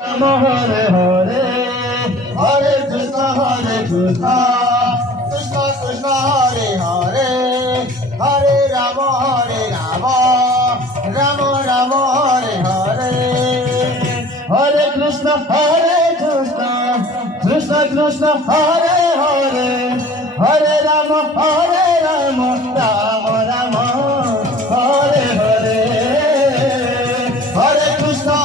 Ram Hare Hare, Hare Krishna, Krishna Krishna Hare Hare, Hare Rama, Rama Rama Hare Hare, Hare Krishna, Krishna Krishna Hare Hare, Hare Rama, Rama Rama Hare Hare, Hare Krishna,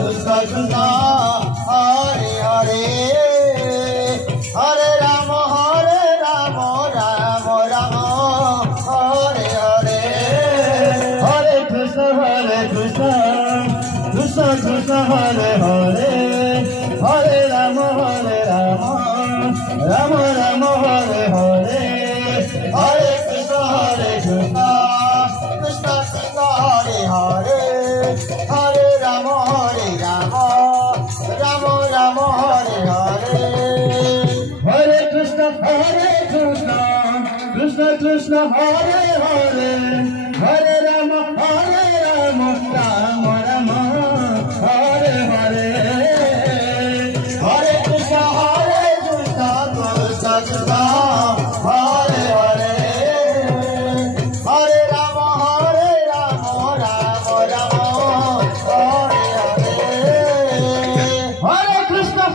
Krishna Krishna Hare Hare, Hare Rama, Rama Rama Hare Hare, Hare Krishna, Krishna Krishna Hare Hare, Hare Rama, Rama Rama Hare Hare, Hare Krishna, Krishna Krishna Hare Hare, Hare Rama, Rama Rama Hare Hare, Hare Krishna, Krishna Krishna Hare Hare, Hare Rama, Rama Rama Hare Hare, Hare Krishna, Krishna Krishna Hare Hare, Hare Rama, Rama Rama Hare Hare, Hare Krishna,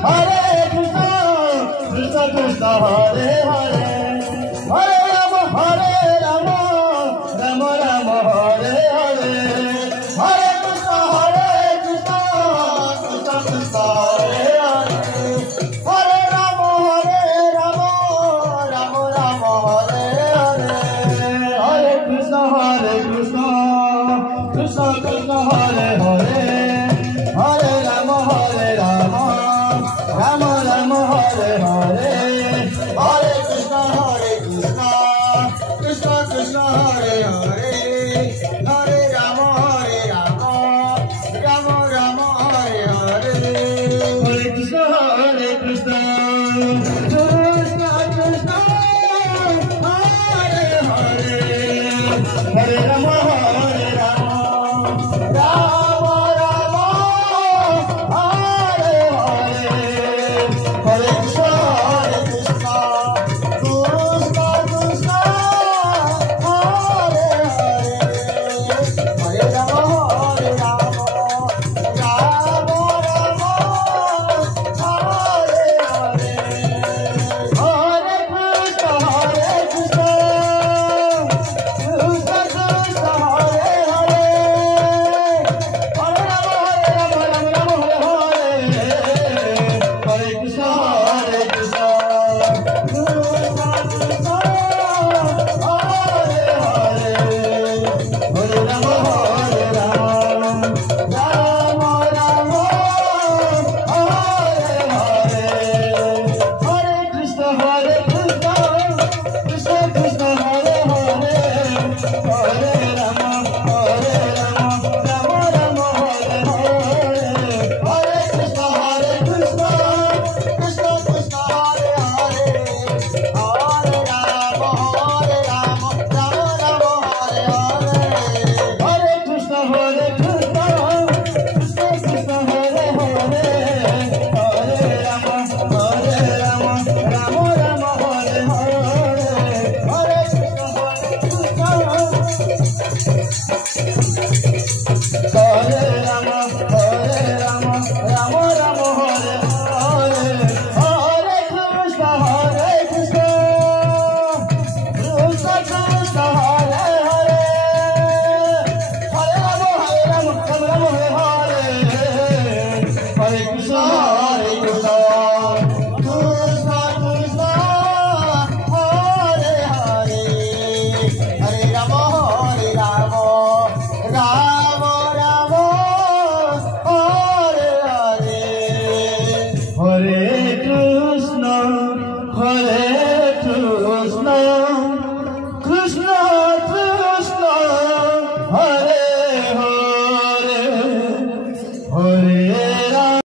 Krishna Krishna Hare Hare, Hare Rama, Rama Rama Hare Hare, Hare Krishna, Krishna Krishna Hare Hare, Hare Rama, Rama Rama Hare Hare, Hare Krishna, Krishna Krishna Hare Hare, Hare Rama, Rama Rama Hare Hare,